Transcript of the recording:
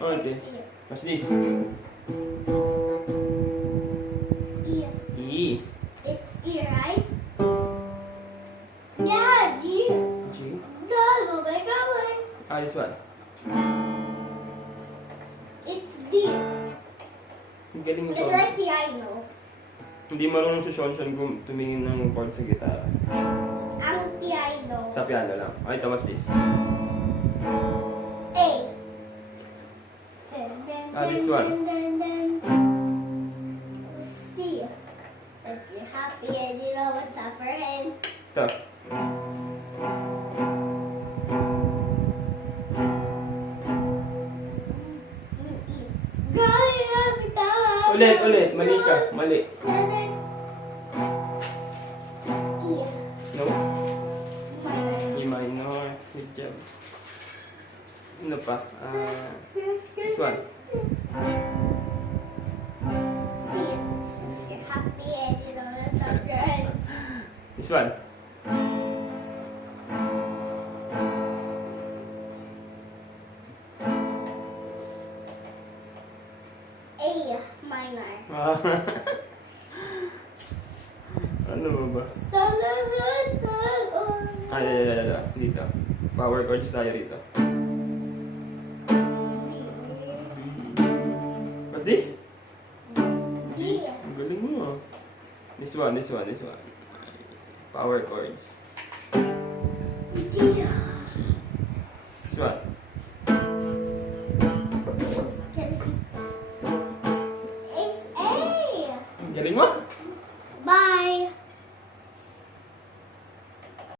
Okay. It's here. What's this? E. E. It's here, right? Yeah, G. G. No, my God. Ah, this one. It's D. Ang galing mo It's siya. like piano. Hindi marunong si Shonshan tumingin ng chord sa gitara. Ang piano. Sa piano lang. Ay, ito, what's this? A. Ah, this one. C. If you're happy and you know what's up for him. Ito. Ulit. Mali ka. Mali. No? E minor. Good job. Ano pa? This one. You're happy and you know what's up for him. This one. A minor. Ano ba? Oh. Ay. Dito. Power chords tayo rito. What's this? D. Ang galing mo. This one. Power chords. G. This one.